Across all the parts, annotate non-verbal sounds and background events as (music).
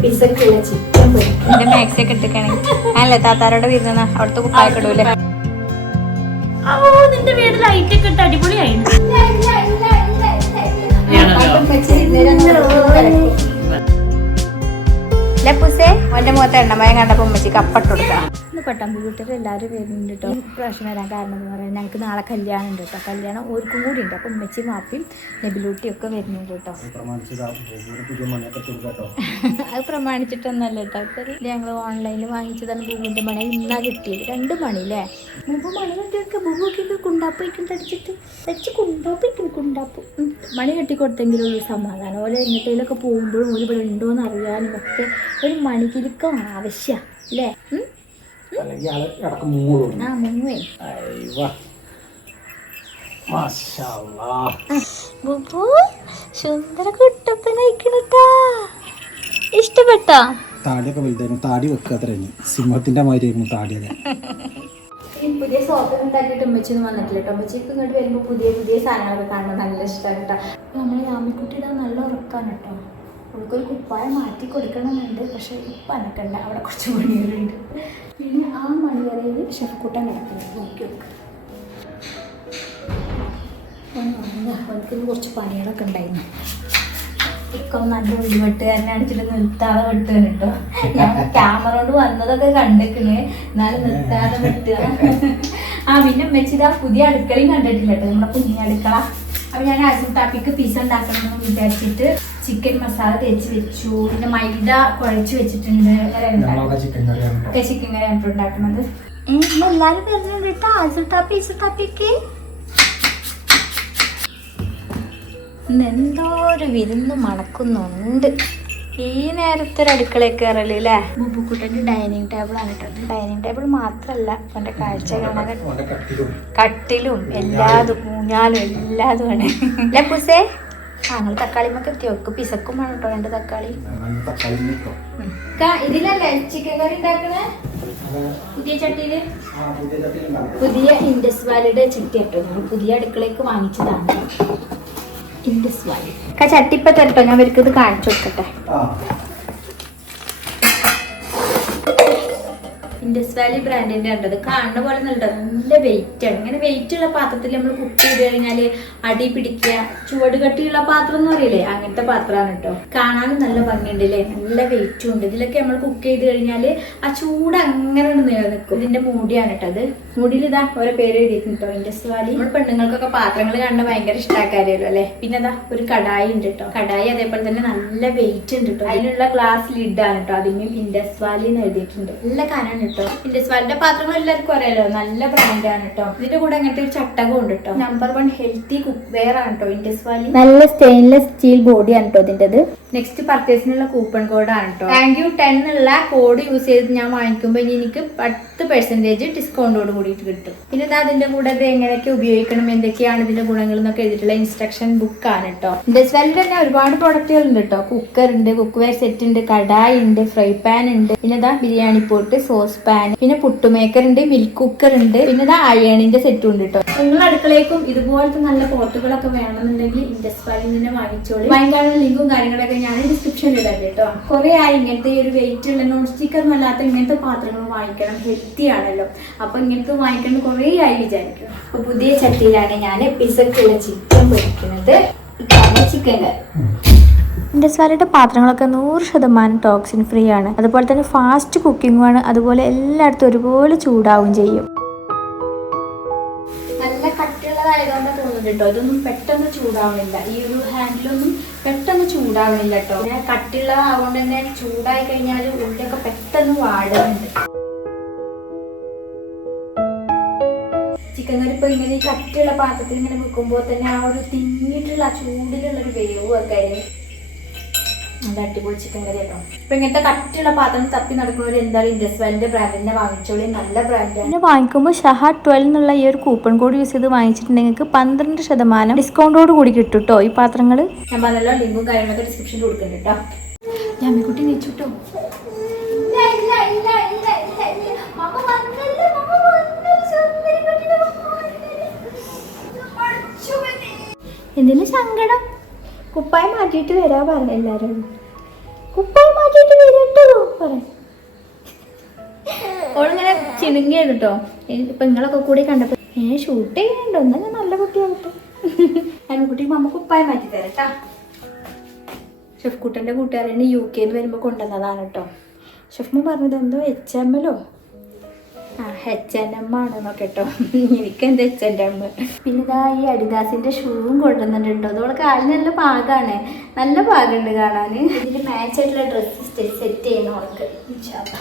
പിസക്കുള്ള chicken എന്റെ maxi ഒക്കെ ഇട്ടിക്കാണെങ്കിൽ അല്ലേ താത്താരോടെ വരുന്ന അവിടുത്തെ കുപ്പായൊക്കെ ഇടൂലേ? ഓ നിന്റെ വീട് ലൈറ്റ് ഒക്കെ ഇട്ട് അടിപൊളിയായിരുന്നു ലപ്പുസേ ഓന്റെ മുഖത്ത് എണ്ണമയം കണ്ടപ്പോ ഉമ്മച്ചിക്ക് അപ്പട്ട് കൊടുക്കാം ഇന്ന് പട്ടാമ്പി വീട്ടിൽ എല്ലാവരും വരുന്നുണ്ട് കേട്ടോ പ്രാവശ്യം വരാൻ കാരണം എന്ന് പറയാൻ ഞങ്ങൾക്ക് നാളെ കല്യാണം ഉണ്ട് കേട്ടോ കല്യാണം ഓർക്കും കൂടി ഉണ്ട്. അപ്പം ഉമ്മച്ചി മാപ്പിയും നെബിലൂട്ടിയും ഒക്കെ വരുന്നുണ്ട് കേട്ടോ (laughs) അത് പ്രമാണിച്ചിട്ടൊന്നല്ല കേട്ടോ ഇപ്പം ഞങ്ങൾ ഓൺലൈനിൽ വാങ്ങിച്ചതാണ് ബൂബിന്റെ മണി. ഇന്നാ കിട്ടിയത് രണ്ട് മണി അല്ലേ മുമ്പ് മണി കെട്ടിയൊക്കെ ബൂബൊക്കെ കുണ്ടാപ്പിക്കും തടിച്ചിട്ട് തടിച്ച് കുണ്ടാപ്പിക്കും കുണ്ടാപ്പു. മണി കെട്ടിക്കൊടുത്തെങ്കിലുള്ള ഒരു സമാധാനം. ഓരോ എങ്ങോട്ടേലൊക്കെ പോകുമ്പോഴും ഒരു ഇവിടെ ഉണ്ടോയെന്ന് അറിയാനും ഒക്കെ ഒരു മണിക്കിലുക്കം ആവശ്യമാണ് അല്ലേ? അല്ലെങ്കിൽ ആൾ ഇടയ്ക്ക് മൂളും ആ മുങ്ങുവേ. ബുബു സുന്ദര കുട്ടപ്പനയിക്കണട്ടാ ഇഷ്ടപ്പെട്ടോ? താടിയൊക്കെ വലുതായിരുന്നു. താടി സിംഹത്തിന്റെ മാതിരിയായിരുന്നു താടിയൊക്കെ ഈ പുതിയ സോപ്പ് ഒന്നും തട്ടിയിട്ട് ഉമ്മച്ചൊന്നും വന്നിട്ടില്ല കേട്ടോ. ഉമ്മച്ചിക്ക് ഇങ്ങോട്ട് വരുമ്പോൾ പുതിയ പുതിയ സാധനങ്ങളൊക്കെ കാണുന്നത് നല്ല ഇഷ്ടമാണ് കേട്ടോ. നമ്മുടെ യാമിക്കുട്ടിയുടെ നല്ല ഉറക്കാണ് കേട്ടോ. അവൾക്കൊരു കുപ്പായം മാറ്റി കൊടുക്കണമെന്നുണ്ട് പക്ഷെ ഇപ്പൊ അനക്കണ്ട. അവിടെ കുറച്ച് മണികളുണ്ട് പിന്നെ ആ മണിയറയിൽ ഷെഫ്കൂട്ടം കിടക്കുന്നത് നോക്കി നോക്ക് അവൾക്ക് കുറച്ച് പണികളൊക്കെ ഉണ്ടായിരുന്നു. ഇപ്പം നല്ല ഉള്ളിവെട്ടുകാരനെ അടിച്ചിട്ട് നിർത്താതെ വെട്ടുക കേട്ടോ ഞാൻ ക്യാമറ കൊണ്ട് വന്നതൊക്കെ കണ്ടിക്കണ്. എന്നാലും നിർത്താതെ വെട്ടുക ആ പിന്നെ മെച്ചിത് ആ പുതിയ അടുക്കളയും കണ്ടിട്ടില്ല കേട്ടോ. നമ്മുടെ കുഞ്ഞി അടുക്കള. അപ്പൊ ഞാൻ ആസിം ടാപ്പിക്ക് പിസ ഉണ്ടാക്കണമെന്ന് വിചാരിച്ചിട്ട് ചിക്കൻ മസാല തേച്ച് വെച്ചു. പിന്നെ മൈദ കുഴച്ച് വെച്ചിട്ടുണ്ട്. ഒക്കെ ചിക്കൻ കറി ആണ് ഉണ്ടാക്കുന്നത് എല്ലാരും എന്തോ ഒരു വിരുന്ന് മണക്കുന്നുണ്ട്. ഈ നേരത്തെ ഒരു അടുക്കളയിൽ കയറൽ അല്ലേ ബുബുക്കുട്ടന്റെ ഡൈനിങ് ടേബിൾ ആണ് കേട്ടത് ഡൈനിങ് ടേബിൾ മാത്രമല്ല അവന്റെ കാഴ്ച കാണാൻ കട്ടിലും. കട്ടിലും എല്ലാതും ഊഞ്ഞാലും എല്ലാതും ആണ്. അല്ലേ പുസേ ആ ഞങ്ങൾ തക്കാളിമൊക്കെ എത്തി. വെക്കും പിസക്കും വേണം കേട്ടോ രണ്ട് തക്കാളി. നല്ല തക്കാളി നിൽക്കും ഉം. കാ, ഇതിലല്ലേ ചിക്കൻ കറി ഉണ്ടാക്കണേ? പുതിയ ചട്ടിയിൽ? ഇൻഡസ് വാലിയുടെ ചട്ടി കേട്ടോ. ഞങ്ങൾ പുതിയ അടുക്കളയ്ക്ക് വാങ്ങിച്ചതാണ്. Indus Valley. ചട്ടി ചട്ടിപ്പ തരട്ടോ. ഞാൻ അവർക്ക് ഇത് കാണിച്ചു കൊടുക്കട്ടെ. ഇൻഡസ് വാലി ബ്രാൻഡിന്റെ ഉണ്ടത് കാണുന്ന പോലെ നല്ല നല്ല വെയിറ്റ് ആണ്. ഇങ്ങനെ വെയിറ്റ് ഉള്ള പാത്രത്തിൽ നമ്മൾ കുക്ക് ചെയ്ത് കഴിഞ്ഞാൽ അടി പിടിക്കുക ചുവട് കട്ടിയുള്ള പാത്രം എന്ന് പറയില്ലേ അങ്ങനത്തെ പാത്രമാണ് കേട്ടോ കാണാനും നല്ല ഭംഗിയുണ്ട് അല്ലേ നല്ല വെയിറ്റും ഉണ്ട്. ഇതിലൊക്കെ നമ്മൾ കുക്ക് ചെയ്ത് കഴിഞ്ഞാൽ ആ ചൂട് അങ്ങനെ നിലനിൽക്കും. ഇതിന്റെ മൂടിയാണ് കേട്ടോ അത്. മൂടിയിൽ ഇതാ ഓരോ പേര് എഴുതിയിട്ടുണ്ട് കേട്ടോ ഇൻഡസ് വാലി നമ്മൾ പെണ്ണുങ്ങൾക്കൊക്കെ പാത്രങ്ങൾ കാണുന്ന ഭയങ്കര ഇഷ്ടമാക്കാരല്ലോ അല്ലേ? പിന്നെ അതാ ഒരു കടായി ഉണ്ട് കേട്ടോ കടായി അതേപോലെ തന്നെ നല്ല വെയിറ്റ് ഉണ്ട് കേട്ടോ അതിനുള്ള ഗ്ലാസ് ലിഡാണ് ആണ് കേട്ടോ അതിന് ഇൻഡസ് വാലി എന്ന് എഴുതിയിട്ടുണ്ട്. നല്ല കനാണ് കേട്ടോ ഇൻഡസ് വാലിന്റെ പാത്രങ്ങൾ എല്ലാവർക്കും അറിയാലോ? നല്ല ബ്രാൻഡാണ് കേട്ടോ ഇതിന്റെ കൂടെ അങ്ങനത്തെ ഒരു ചട്ടകം ഉണ്ട് കേട്ടോ number one healthy cookware ആണ് കേട്ടോ ഇൻഡസ് വാലി നല്ല സ്റ്റെയിൻലെസ് സ്റ്റീൽ ബോഡി ആണ് കേട്ടോ ഇതിന്റേത് നെക്സ്റ്റ് പർച്ചേസിനുള്ള കൂപ്പൺ ആണ് കേട്ടോ താങ്ക് യു ടെൻ എന്നുള്ള കോഡ് യൂസ് ചെയ്ത് ഞാൻ വാങ്ങിക്കുമ്പോൾ ഇനി എനിക്ക് പത്ത് പെർസെന്റേജ് ഡിസ്കൗണ്ടോട് കൂടിയിട്ട് കിട്ടും. പിന്നെ ഇത് അതിന്റെ കൂടെ ഇത് എങ്ങനെയൊക്കെ ഉപയോഗിക്കണം എന്തൊക്കെയാണ് ഇതിന്റെ ഗുണങ്ങൾ എന്നൊക്കെ എഴുതിയിട്ടുള്ള ഇൻസ്ട്രക്ഷൻ ബുക്ക് ആണ് കേട്ടോ ഡെസ്വാലിന്റെ തന്നെ ഒരുപാട് പ്രോഡക്റ്റുകൾ ഉണ്ട് കേട്ടോ കുക്കർ ഉണ്ട് കുക്ക് വെയർ സെറ്റ് ഉണ്ട് കടായി ഉണ്ട് ഫ്രൈ പാൻ ഉണ്ട്. പിന്നെ ബിരിയാണി പോട്ട് സോസ് പാൻ പിന്നെ പുട്ടുമേക്കർ ഉണ്ട് മിൽക്ക് കുക്കർ ഉണ്ട്. പിന്നെ ഇതാ അയണിന്റെ സെറ്റും ഉണ്ട് കേട്ടോ നിങ്ങൾ അടുക്കളേക്കും ഇതുപോലത്തെ നല്ല പോട്ടുകളൊക്കെ വേണമെന്നുണ്ടെങ്കിൽ ഇൻഡസ്വാലിൽ തന്നെ വാങ്ങിച്ചോളൂ. വാങ്ങിക്കാനുള്ള ലിങ്കും കാര്യങ്ങളൊക്കെ ഞാൻ ഡിസ്ക്രിപ്ഷനിൽ ഇടാം കേട്ടോ കുറെ ആയി ഇങ്ങനത്തെ ഒരു വെയിറ്റ് ഉള്ള നോൺ സ്റ്റിക്കർ അല്ലാത്ത ഇങ്ങനത്തെ പാത്രങ്ങൾ വാങ്ങിക്കണം. ഹെൽത്തി ആണല്ലോ. അപ്പൊ ഇങ്ങനത്തെ വാങ്ങിക്കണം കുറെ ആയി വിചാരിക്കും. പുതിയ ചട്ടിയിലാണ് ഞാൻ പിസക്കുള്ള ചിക്കൻ പൊരിക്കുന്നത്. ഇതാണ് ചിക്കൻ കറി പാത്രങ്ങളൊക്കെ നൂറ് ശതമാനം ടോക്സിൻ ഫ്രീ ആണ്. അതുപോലെ തന്നെ ഫാസ്റ്റ് കുക്കിങ്ങുമാണ് അതുപോലെ എല്ലായിടത്തും ഒരുപോലെ ചൂടാവും ചെയ്യും. നല്ല കട്ടിയുള്ളതായതുകൊണ്ട് തോന്നുന്നത് കേട്ടോ ഇതൊന്നും പെട്ടെന്ന് ചൂടാവണില്ല. ഈ ഒരു ഹാൻഡിലൊന്നും പെട്ടെന്ന് ചൂടാവണില്ല കേട്ടോ കട്ടിയുള്ളതാവുകൊണ്ട് തന്നെ ചൂടായി കഴിഞ്ഞാൽ ഉള്ളിലൊക്കെ പെട്ടെന്ന് വാടുന്നുണ്ട്. ചിക്കൻ കറി ഇപ്പൊ ഇങ്ങനെ ഈ കട്ടിയുള്ള പാത്രത്തിൽ ഇങ്ങനെ വെക്കുമ്പോ തന്നെ ആ ഒരു തിങ്ങിയിട്ടുള്ള ആ ചൂടിലുള്ള ഒരു വേവ് ഒക്കെ നല്ല അടിപൊളി ചിക്കൻ കറി ആട്ടോ. ഇപ്പൊ ഇങ്ങനത്തെ കട്ടിയുള്ള പാത്രം തപ്പി നടക്കുന്നവർ എന്തായാലും ബ്രാൻഡ് ബ്രാൻഡിനെ വാങ്ങിച്ചോളി. നല്ല ബ്രാൻഡ് പിന്നെ വാങ്ങിക്കുമ്പോൾ ഷഹ ട്വൽവ് എന്നുള്ള ഈ ഒരു കൂപ്പൺ കോഡ് യൂസ് ചെയ്ത് വാങ്ങിച്ചിട്ടുണ്ടെങ്കിൽ നിങ്ങൾക്ക് പന്ത്രണ്ട് ശതമാനം ഡിസ്കൗണ്ടോട് കൂടി കിട്ടും കേട്ടോ ഈ പാത്രങ്ങൾ ഞാൻ പറഞ്ഞല്ലോ ലിങ്കും കാര്യങ്ങളൊക്കെ ഡിസ്ക്രിപ്ഷനിൽ കൊടുക്കുന്നുണ്ട് കേട്ടോ ഞാൻ കുട്ടി നെച്ചു നീച്ചുട്ടോ എന്തിനു സങ്കടം? കുപ്പായം മാറ്റിയിട്ട് വരാ പറഞ്ഞ എല്ലാരും. കുപ്പായം മാറ്റിയിട്ട് വരട്ടോ പറഞ്ഞു ചിണുങ്ങിയാണ് കേട്ടോ ഇപ്പൊ നിങ്ങളൊക്കെ കൂടി കണ്ടപ്പോ ഏ ഷൂട്ട് എന്നാ ഞാൻ നല്ല കുട്ടിയാകട്ടെ കുട്ടി മമ്മ കുപ്പായം മാറ്റി തരാം കേട്ടാ ഷെഫ്കുട്ടന്റെ കൂട്ടുകാരന് യു കെന്ന് വരുമ്പോൾ കൊണ്ടുവന്നതാണ് കേട്ടോ ഷെഫ്മ പറഞ്ഞത് എന്തോ എച്ച് എം എല്ലോ എച്ച് എൻ എം ആണെന്നൊക്കെ കേട്ടോ എനിക്ക് എന്താ എച്ച് എൻ എം പിന്നെ ഇതാ ഈ അഡിദാസിന്റെ ഷൂവും കൊണ്ടുവന്നിട്ടുണ്ടോ അതോടെ കാലിന് നല്ല പാകമാണ് നല്ല പാകമുണ്ട് കാണാൻ. മാച്ച് ആയിട്ടുള്ള ഡ്രസ്സ് സെറ്റ് ചെയ്യണം ഇൻഷാല്ലാ.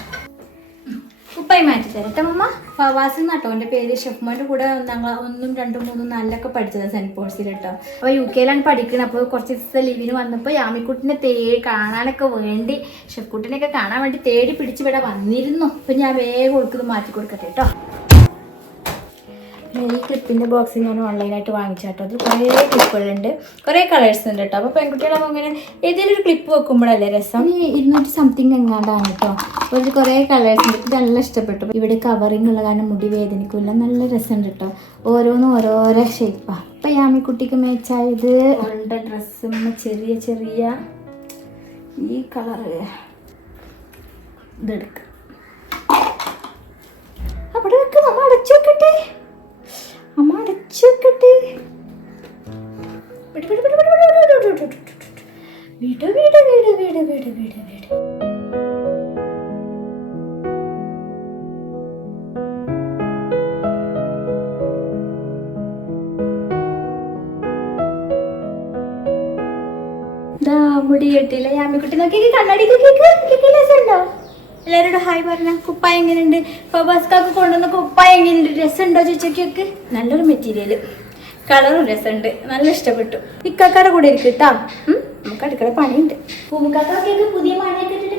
ഉപ്പായി മാറ്റി തരാം. കേട്ടോ അമ്മ ഫവാസ് എന്നാട്ടോ എന്റെ പേര് ഷെഫ്മാന്റെ കൂടെ ഞങ്ങൾ ഒന്നും രണ്ടും മൂന്നും നാലിലൊക്കെ പഠിച്ചത് സെന്റ് പോൾസിൽ കേട്ടോ അപ്പോൾ യു കെയിലാണ് പഠിക്കുന്നത് അപ്പോൾ കുറച്ച് ദിവസം ലീവിന് വന്നപ്പോൾ യാമിക്കുട്ടിനെ തേ കാണാനൊക്കെ വേണ്ടി ഷെഫ്കുട്ടിനെയൊക്കെ കാണാൻ വേണ്ടി തേടി പിടിച്ച് ഇവിടെ വന്നിരുന്നു. അപ്പം ഞാൻ വേഗം കൊടുക്കുന്നത് മാറ്റി കൊടുക്കട്ടെ കേട്ടോ ഈ ക്ലിപ്പിന്റെ ബോക്സ് ഞാൻ ഓൺലൈനായിട്ട് വാങ്ങിച്ചാട്ടോ. അത് കുറേ ക്ലിപ്പുകളുണ്ട് കുറേ കളേഴ്സ് ഉണ്ട് കേട്ടോ. അപ്പോൾ പെൺകുട്ടികളൊക്കെ ഇങ്ങനെ ഏതെങ്കിലും ഒരു ക്ലിപ്പ് വെക്കുമ്പോഴല്ലേ രസം? ഈ ഇരുന്നൂറ്റി സംതിങ് എങ്ങാണ്ടാണ് കേട്ടോ. അപ്പോൾ ഇത് കുറേ കളേഴ്സ് ഉണ്ട്. ഇത് നല്ല ഇഷ്ടപ്പെട്ടു. ഇവിടെ കവറിങ് ഉള്ള കാരണം മുടി വേദനിക്കില്ല നല്ല രസമുണ്ട് കേട്ടോ. ഓരോന്നും ഓരോരോ ഷേപ്പാണ് അപ്പോൾ യാമിക്കുട്ടിക്ക് മേച്ചായത് അവളുടെ ഡ്രസ്സും ചെറിയ ചെറിയ ഈ കളറ് ഇതെടുക്കുക അവിടെ വെക്ക്. നമ്മൾ അടച്ചു വെക്കട്ടെ. അമ്മ അടച്ചു വെക്കട്ടെ വീട് വീട് വീട് വീട് വീട് വീട് വീട് മുടി കെട്ടില്ല ഞാൻ കുട്ടി നോക്കി കണ്ണാടി കേക്ക് കേക്ക് രസമുണ്ടോ എല്ലാവരോടും ഹായ് പറഞ്ഞ കുപ്പായ എങ്ങനെയുണ്ട്? ഫബാസ്കാക്ക് കൊണ്ടുവന്ന കുപ്പായ എങ്ങനെയുണ്ട്? രസമുണ്ടോ ചോദിച്ചൊക്കെ നല്ലൊരു മെറ്റീരിയൽ കളറും രസമുണ്ട്. നല്ല ഇഷ്ടപ്പെട്ടു. ഇക്കാക്കാടെ കൂടെ ഇരിക്കും കേട്ടാ നമുക്ക് അടുക്കള പണിയുണ്ട്. പൂമുക്കാക്കൊക്കെ പുതിയ മഴയൊക്കെ ഇട്ടിട്ട്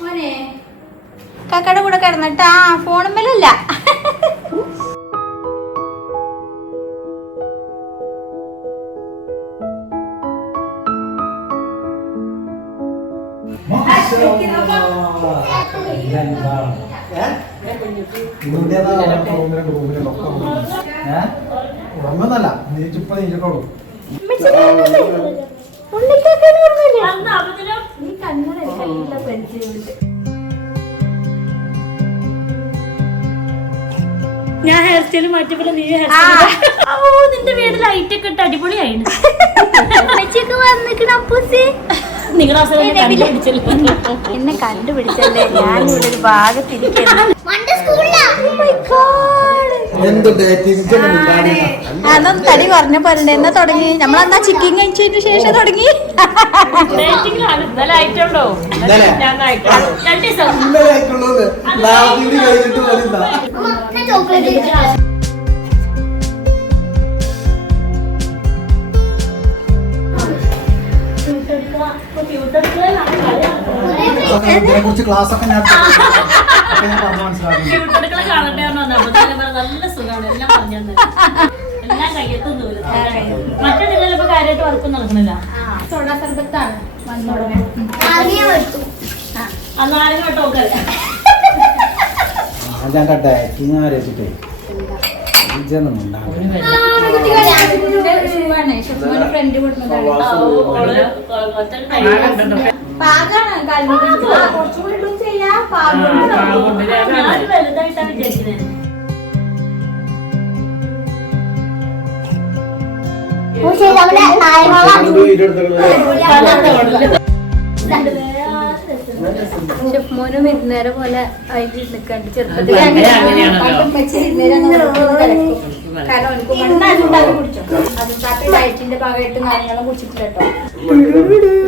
മോനെ കാക്കയുടെ കൂടെ കിടന്നിട്ടാ ഫോണുമ്മലല്ല ഞാൻ ഹെയർ സ്റ്റൈൽ മാറ്റിയപ്പോൾ നീ ഹെയർ സ്റ്റൈൽ നിന്റെ വീട് ലൈറ്റ് ഒക്കെ ഇട്ട് അടിപൊളിയായിരുന്നു (laughs) വന്നിട്ട് അപ്പൂസി. നിങ്ങളുടെ അവസരം കണ്ടുപിടിച്ചല്ലോ. എന്നെ കണ്ടുപിടിച്ചല്ലേ? ഞാൻ ഇവിടെ ഒരു ഭാഗത്തിരിക്കുന്നു. എന്ത് ഡേറ്റിംഗ് അതൊന്നും തടി കുറഞ്ഞ പോലെ എന്നാ തുടങ്ങി? നമ്മളെന്നാ ചിക്കൻ കഴിച്ചതിന് ശേഷം തുടങ്ങി? ഡേറ്റിംഗിലാണ് കുറച്ച് ക്ലാസ് ഒക്കെ ഞാൻ ഞാൻ എന്ന് നല്ല എല്ലാം പറഞ്ഞു മറ്റേ വർക്ക് ഞാൻ ഞാൻ ഫ്രണ്ട് പാകാണ് കുറച്ചുകൂടി പോലെ അതിൽ നിൽക്കണ്ട് ചെറുപ്പത്തിൽ കാരണം ഡയറ്റിന്റെ ഭാഗമായിട്ട് നാരങ്ങളും കുടിച്ചിട്ടില്ല കേട്ടോ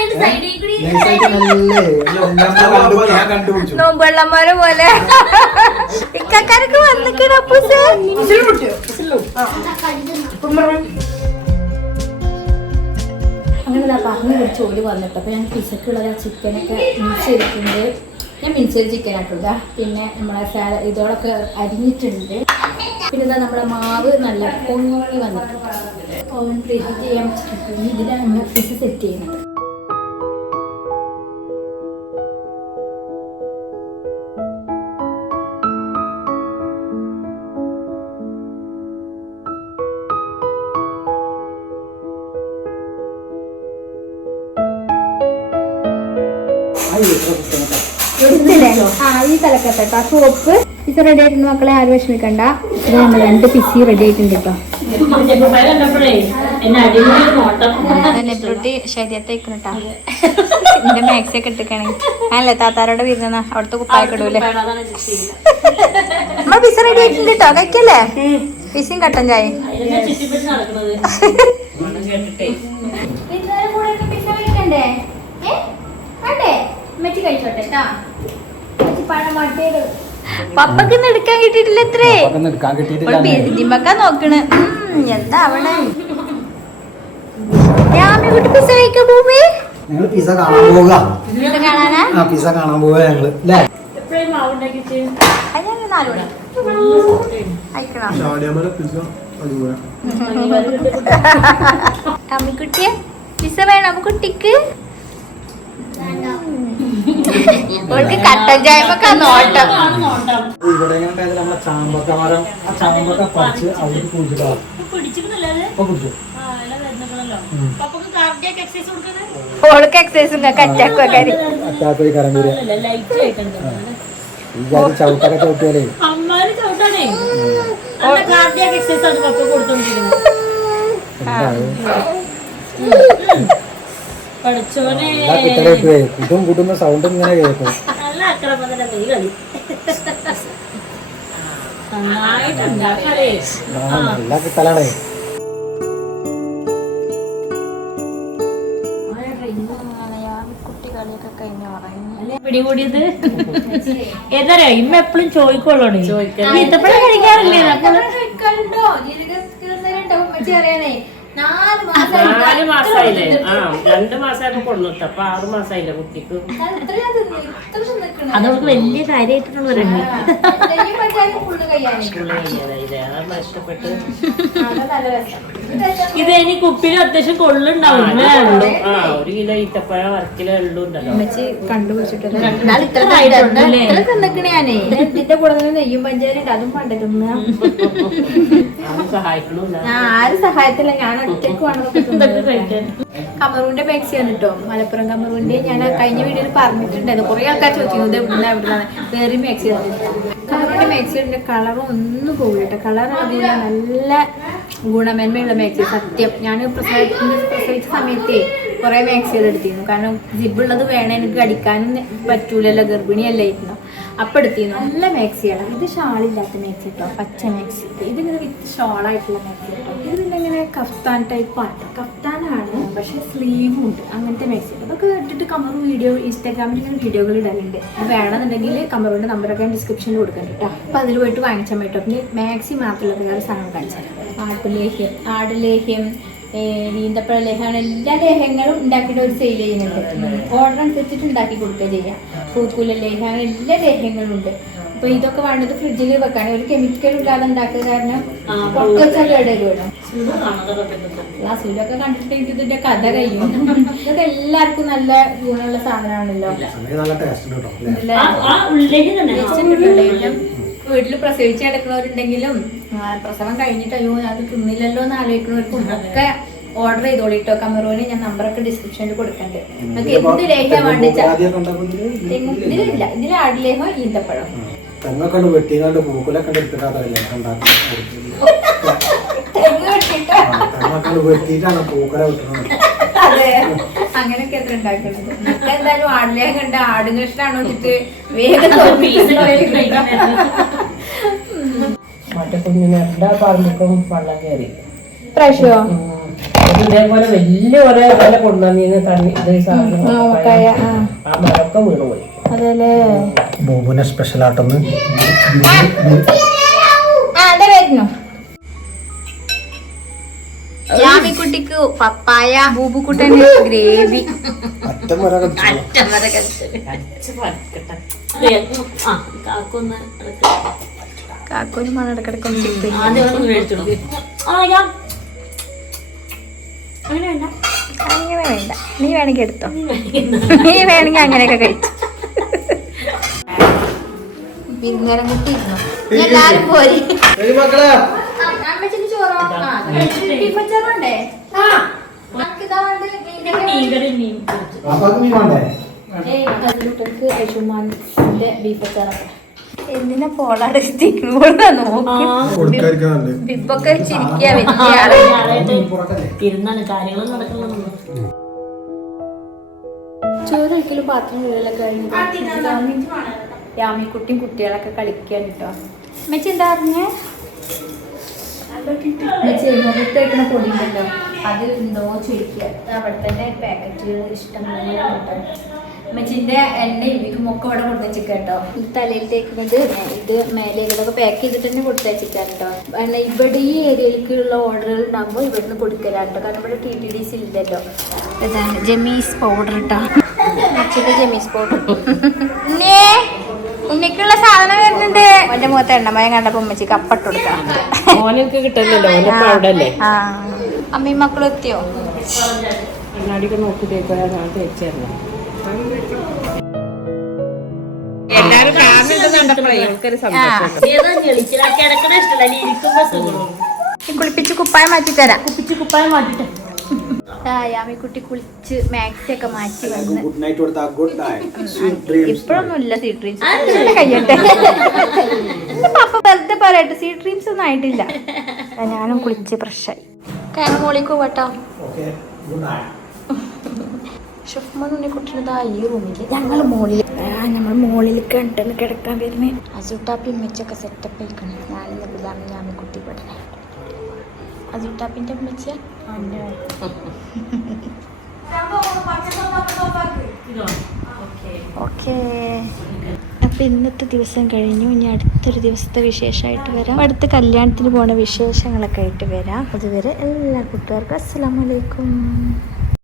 (laughs) നോമ്പുള്ളമാരെ പോലെ. ഇക്കാക്കാരൊക്കെ വന്നിക്കണ അപ്പൂസ് അങ്ങനെ പറഞ്ഞു പിടിച്ച് ഓടി വന്നിട്ട് അപ്പോൾ ഞാൻ പിസക്കുള്ള ചിക്കനൊക്കെ മിക്സ് ചെയ്തിട്ടുണ്ട് ഞാൻ മിനിച്ചൊരു ചിക്കൻ ആക്കില്ല പിന്നെ നമ്മളെ സാല ഇതോടൊക്കെ അരിഞ്ഞിട്ടുണ്ട്. പിന്നെ എന്താ നമ്മുടെ മാവ് നല്ല പൊങ്ങി വന്നിട്ടുണ്ട്. ഓവൻ പ്രീഹീറ്റ് ചെയ്യാൻ വെച്ചിട്ടുണ്ട്. ഇതിനാണ് നമ്മൾ ഫിസ് സെറ്റ് ചെയ്യുന്നത് എടുത്തില്ലേ ആ ഈ സോപ്പ്? ഇത് റെഡി ആയിട്ടുണ്ട് മക്കളെ ആരും വിഷമിക്കണ്ട. ഇത് നമ്മൾ രണ്ട് പിസി റെഡി ആയിട്ടുണ്ട് കേട്ടോ ശരീരത്തേക്ക് കേട്ടോ എന്റെ മാക്സി ഒക്കെ ഇട്ടിക്കാണെങ്കിൽ അല്ലേ താത്താരോടെ വരുന്ന അവിടുത്തെ കുപ്പായൊക്കെ ഇടൂലേ അതാണ് ചെയ്യുന്നത് നമ്മ പിസ റെഡി ആയിട്ടുണ്ട് കേട്ടോ കഴിക്കല്ലേ? പിസിയും കട്ടൻ ചായ (laughs) അതിനെ ചുറ്റിപ്പറ്റി നടക്കുന്നത് പപ്പക്ക് എടുക്കാൻ കിട്ടിയിട്ടില്ല എത്രേ എടുക്കാൻ കിട്ടിയിട്ടില്ല നോക്കണ്. എന്താ അവിടെ? കുട്ടി പിസ ഞങ്ങൾ കാണാൻ പോവുക. ആ പിസ കാണാൻ പോവുക ഞങ്ങൾ അല്ലേ പിസ അടിപൊളി അമ്മിക്കുട്ടിയെ? പിസ വേണം കുട്ടിക്ക് ഓൾക്ക് കട്ടൻ ചായപ്പൊക്കെ നോട്ടം. ഇവിടെ എങ്ങനെ നമ്മളെ ചാമ്പക്ക മരം ആ ചാമ്പക്ക പറിച്ച് അവർക്ക് കുഴിച്ചിട്ടാ പിടിച്ചിരുന്നില്ല അത് ഇപ്പൊ കുടിച്ചു ആ ഇല വരുന്നപ്പോഴല്ലോ. പപ്പക്ക് കാർഡിയാക്ക് എക്സസൈസ് കൊടുക്കണേ ഓൾക്ക് എക്സസൈസും കറ്റാക്കും കരം വരിക. അല്ല ലൈറ്റ് ആയിട്ടുണ്ട്. ഈ കാര്യം ചവിട്ടൊക്കെ ചവിട്ടിയാലേ. അമ്മാര് ചവിട്ടാണേ. എക്സസൈസ് ആണ് പപ്പ കൊടുത്തോണ്ടിരിക്കുന്നത് കുട്ടും കുട്ടുന്ന സൗണ്ടും ഇങ്ങനെ കേൾക്കും നല്ല കിട്ടലാണേ. പിടികൂടിയത്? ഏതാ ഇമ്മ എപ്പോഴും ചോദിക്കുള്ളൂ ഈത്തപ്പഴം കഴിക്കാറില്ലേ? നാല് മാസം നാല് മാസായില്ലേ? ആ രണ്ട് മാസമായപ്പോ കൊണ്ടുവന്നു. അപ്പൊ ആറ് മാസായില്ലേ കുട്ടിക്ക്? അതവർക്ക് വലിയ കാര്യമായിട്ടുള്ള ഇഷ്ടപ്പെട്ട്. ഇത് ഇനി കുപ്പിയിൽ അത്യാവശ്യം കൊള്ളുണ്ടാവും. ആ ഒരു കിലോ ഈത്തപ്പഴം കൂടെ നെയ്യും പഞ്ചാര ഉണ്ട്. അതും പണ്ട് തിന്നുക ആരും സഹായത്തില്ല. ഞാൻ കമറൂന്റെ മാക്സിയാണ് കേട്ടോ മലപ്പുറം കമറൂന്റെ ഞാൻ കഴിഞ്ഞ വീഡിയോയിൽ പറഞ്ഞിട്ടുണ്ടായിരുന്നു. കുറെ ആൾക്കാർ ചോദിക്കുന്നത് എവിടുന്ന എവിടുന്നാണ് വേറെ മാക്സി കമറൂന്റെ മാക്സിയുടെ കളർ ഒന്നും പോകില്ല കളർ നല്ല ഗുണമേന്മയുള്ള മാക്സി സത്യം. ഞാൻ പ്രസവിച്ച സമയത്തേ കുറെ മാക്സികൾ എടുത്തിരുന്നു. കാരണം ജിബുള്ളത് വേണം എനിക്ക് അടിക്കാനും പറ്റൂലല്ലോ. ഗർഭിണിയല്ലായിരുന്നു. അപ്പൊ എടുത്തിരുന്നു നല്ല മാക്സിയാണ് ഇത് ഷാളില്ലാത്ത മാക്സി കേട്ടോ പച്ച മാക്സി ഇതിങ്ങനെ വിത്ത് ഷോളായിട്ടുള്ള മാക്സി കേട്ടോ ഇത് പിന്നെ ഇങ്ങനെ കഫ്താൻ ടൈപ്പ് ആണ്. കഫ്താനാണ് പക്ഷെ സ്ലീവും ഉണ്ട്. അങ്ങനത്തെ മാക്സി അതൊക്കെ ഇട്ടിട്ട് കമർ വീഡിയോ ഇൻസ്റ്റാഗ്രാമിൽ ഇങ്ങനെ വീഡിയോകൾ ഇടാനുണ്ട് വേണമെന്നുണ്ടെങ്കിൽ കമറിന്റെ നമ്പറൊക്കെ ഡിസ്ക്രിപ്ഷനിൽ കൊടുക്കുന്നുണ്ട് കേട്ടോ അപ്പൊ അതിൽ പോയിട്ട് വാങ്ങിച്ചാൽ പറ്റും പിന്നെ മാക്സി മാത്രമുള്ള വേറെ സാധനം കാണിച്ചാൽ ആട്ടുലേഹ്യം ആടുലേഹ്യം. നീന്തപ്പഴ ലേഹ്യമാണ് എല്ലാ ലേഹങ്ങളും ഉണ്ടാക്കിയിട്ട് ഒരു സെയിൽ ചെയ്യുന്നുണ്ട്. ഓർഡർ അനുസരിച്ചിട്ട് ഉണ്ടാക്കി കൊടുക്കുക ചെയ്യാം. പൂക്കുല ലേഹങ്ങൾ എല്ലാ ലേഹങ്ങളും ഉണ്ട്. അപ്പൊ ഇതൊക്കെ വേണ്ടത് ഫ്രിഡ്ജിൽ വെക്കാൻ. ഒരു കെമിക്കൽ ഇല്ലാതെ ഉണ്ടാക്കുക കാരണം പുറത്ത് കണ്ടിട്ട് ഇതിന്റെ കഥ കഴിയും. ഇതൊക്കെ എല്ലാവർക്കും നല്ല ഗുണമുള്ള സാധനമാണല്ലോ. വീട്ടിൽ പ്രസവിച്ച് കിടക്കുന്നവരുണ്ടെങ്കിലും പ്രസവം കഴിഞ്ഞിട്ട് അയ്യോ അത് തിന്നില്ലല്ലോ എന്ന് ആലോചിക്കുന്നവർക്കും ഒക്കെ ഓർഡർ ചെയ്തോളിട്ടോ. കമറൂന് ഞാൻ നമ്പറൊക്കെ ഡിസ്ക്രിപ്ഷനിൽ കൊടുക്കണ്ട്. നിങ്ങൾക്ക് എന്ത് ലേഹ്യ ഉണ്ടാക്കുന്നില്ല ഇതിലില്ല ഇതിൽ ആടിലേഹോ ഈന്തപ്പഴം. തെങ്ങൊക്കെ ഉണ്ട് വെട്ടിങ്ങാണ്ട് പൂക്കുലൊക്കെ എടുത്തിട്ടാതല്ലേ ഉണ്ടാക്കുന്നത് തെങ്ങ് വെട്ടിട്ട്? തെങ്ങൊക്കെ ഉണ്ട് വെട്ടിയിട്ടാണ് പൂക്കുല വെട്ടുന്നത് അതെ. അങ്ങനെയൊക്കെ എത്ര ഉണ്ടാക്കുന്നത് എന്തായാലും ആടിലേഹം കണ്ട് ആടിന് ഇഷ്ടമാണോ വെച്ചിട്ട്? വേഗം (laughs) മറ്റേ കുഞ്ഞിന് എല്ലാ പറമ്പിക്കും വെള്ളം കയറി. പ്രാവശ്യോ ഇതേപോലെ വലിയ ഒരേ വില കൊണ്ടുവന്നീന്ന് തണ്ണി ഇത് സാധനം ആ മരമൊക്കെ വീണുപോയി. ബോബുവിനെ സ്പെഷ്യൽ ആയിട്ടൊന്ന് ആ അതെ വരുന്നു. യാമിക്കുട്ടിക്ക് പപ്പായ ബൂബുക്കുട്ടന് ഗ്രേവി. അറ്റം വരെ ഇടയ്ക്ക് കാക്കൂന് മണം ഇടക്കിടക്ക്. അങ്ങനെ വേണ്ട. അങ്ങനെ വേണ്ട. നീ വേണമെങ്കിൽ എടുത്തോ. നീ വേണമെങ്കിൽ അങ്ങനെയൊക്കെ കഴിച്ചു. വിരുന്നേരം കുട്ടി എല്ലാരും പോരി. ബീഫ് ചോറുണ്ടേ എന്തിനാ പോളാടെ ബിബൊക്കെ ചിരിക്കാ ഇരുന്നാണ് കാര്യങ്ങൾ നടക്കുന്നത്. ചോറ് ഒരിക്കലും പാത്രം വീഴലൊക്കെ രാമിക്കുട്ടിയും കുട്ടികളൊക്കെ കളിക്കാൻ കേട്ടോ മെച്ചി എന്താ പറഞ്ഞേ? മെച്ചി പൊടിയുണ്ടല്ലോ അത് എന്തോ ചുരുക്കിയ. അവിടെ തന്നെ പാക്കറ്റുകൾ ഇഷ്ടം പോലെ ഉണ്ട്. എണ്ണ എണ്ണയും ഇതും ഒക്കെ ഇവിടെ കൊടുത്തേച്ചിക്ക കേട്ടോ ഇത് തലയിൽ തേക്കുന്നത് ഇത് മേലെ ഇതൊക്കെ പാക്ക് ചെയ്തിട്ട് തന്നെ കൊടുത്തേച്ചിക്കാം കേട്ടോ കാരണം ഇവിടെ ഈ ഏരിയയിലേക്കുള്ള ഓർഡറുകൾ ഉണ്ടാകുമ്പോൾ ഇവിടുന്ന് കൊടുക്കലാണ് കേട്ടോ കാരണം ഇവിടെ ടി ടി ഡി സി ഇല്ലല്ലോ. ഇതാണ് ജമീസ് പൗഡർ കേട്ടോ മെച്ചിന്റെ ജമീസ് പൗഡർ ഉണ്ണിയേ ഉണ്ണിക്കുള്ള സാധനം വരുന്നുണ്ട്. എന്റെ മുഖത്ത് എണ്ണമയം കണ്ടപ്പോ ഉമ്മച്ചിക്ക് അപ്പട്ട് കൊടുക്കാം ഓനക്ക് കിട്ടല്ലോ ഓനപ്പ അവിടെ അല്ലേ ആ അമ്മയും മക്കളും എത്തിയോ? കണ്ണാടിക്ക് നോക്കി തേക്കാ ഞാൻ കുളിപ്പിച്ച് കുപ്പായം മാറ്റി തരാം കുപ്പിച്ച് കുപ്പായം മാറ്റിട്ട് യാമിക്കുട്ടി കുളിച്ച് മാക്സി ഒക്കെ മാറ്റി വന്ന്. ഗുഡ് നൈറ്റ് കൊടുത്താ ഗുഡ് നൈറ്റ് സ്വീറ്റ് ഡ്രീംസ് ഇപ്പോഴൊന്നും ഇല്ല സീ ഡ്രീംസ് കഴിയട്ടെ. പപ്പ വെറുതെ പറയട്ടെ സീ ഡ്രീംസ് ഒന്നും ആയിട്ടില്ല. ഞാനും കുളിച്ച് ഫ്രഷായി കാരണം മോളിക്ക് പോട്ടോ ഓക്കെ ഗുഡ് നൈറ്റ് ഷുഫ്മാൻ ഉണ്ണിക്കുട്ടിനതാ ഈ റൂമിൽ ഞങ്ങൾ മോളിൽ നമ്മൾ മോളിൽ കണ്ടെന്ന് കിടക്കാൻ വരുന്നേ. അസുട്ടാപ്പി ഉമ്മച്ചൊക്കെ സെറ്റപ്പ് ആയിക്കണം. ഞാനിന്ന് ബിലാം ഞാമിക്കുട്ടി പഠനം അസുട്ടാപ്പിന്റെ ഉമ്മച്ച ഓക്കേ. അപ്പൊ ഇന്നത്തെ ദിവസം കഴിഞ്ഞു. ഇനി അടുത്തൊരു ദിവസത്തെ വിശേഷമായിട്ട് വരാം. അടുത്ത കല്യാണത്തിന് പോണ വിശേഷങ്ങളൊക്കെ ആയിട്ട് വരാം. അതുവരെ എല്ലാ കൂട്ടുകാർക്കും അസ്സലാമലൈക്കും